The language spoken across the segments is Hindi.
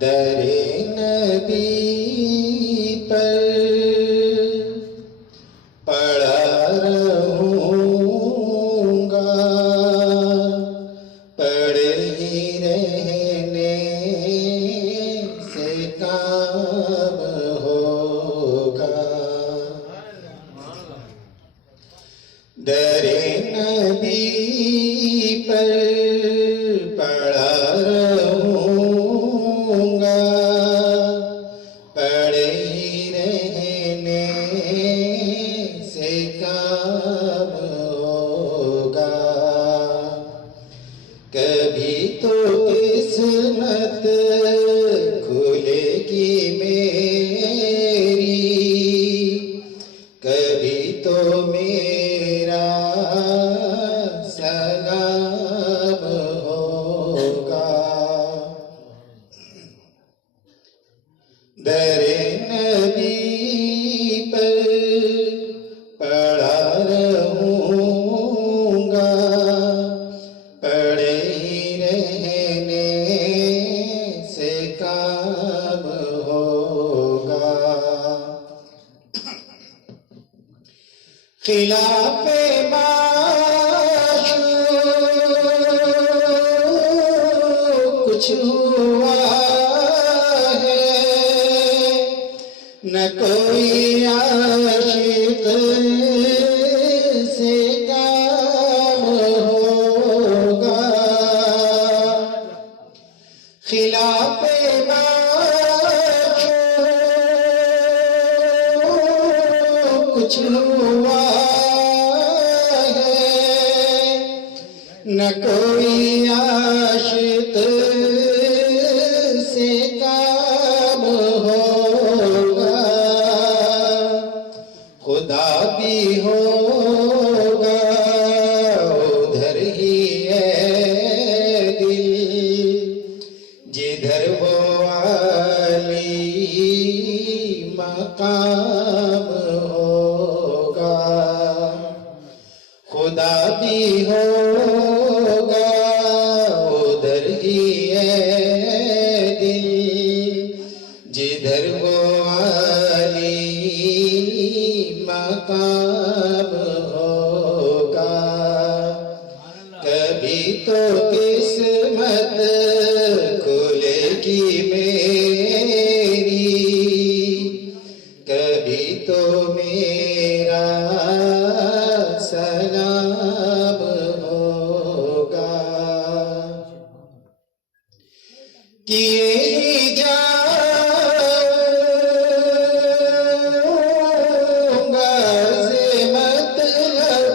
दरे नबी पर पड़ा रहूँगा, पड़े ही रहने से काम होगा। दरे नबी पर पड़ा रहूँगा, पड़े ही रहने से काम होगा। कभी तो किस्मत खुलेगी मेरी, कभी तो मेरा सलाम होगा। दरे नबी पर पड़ा रहूँगा, पड़े ही रहने से काम होगा। खिलाफे माशूक कुछ हुआ है, न कोई आशिक से काम होगा। खिलाफे माशूक कुछ हुआ है, न कोई आशिक से काम होगा। खुदा भी होगा उधर ही है दिल, जिधर वो वाली मकाम होगा। खुदा भी होगा उधर ही है दिल, जिधर वो वाली मकाम होगा। कभी तो किस्मत खुलेगी मेरी, कभी तो मेरा सलाम होगा। किए ही जाऊंगा से मतलब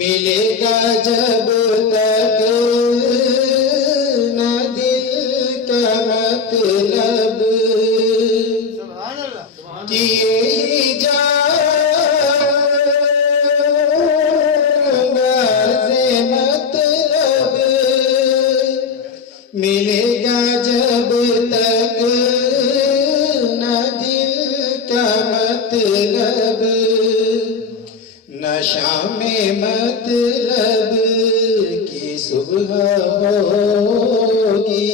मिलेगा जब तक न दिल का मतलब। किए ही जाऊंगा से मतलब मिलेगा जब तक न दिल का मतलब। नशा में मतलब की सुबह होगी,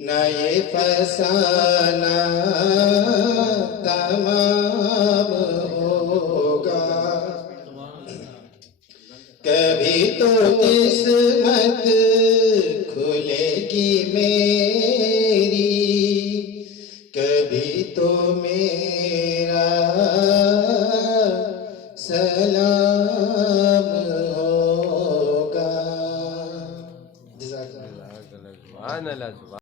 न ये फसाना तमाम होगा। कभी तो किस्मत खुलेगी मेरी, कभी तो मेरा सलाम होगा।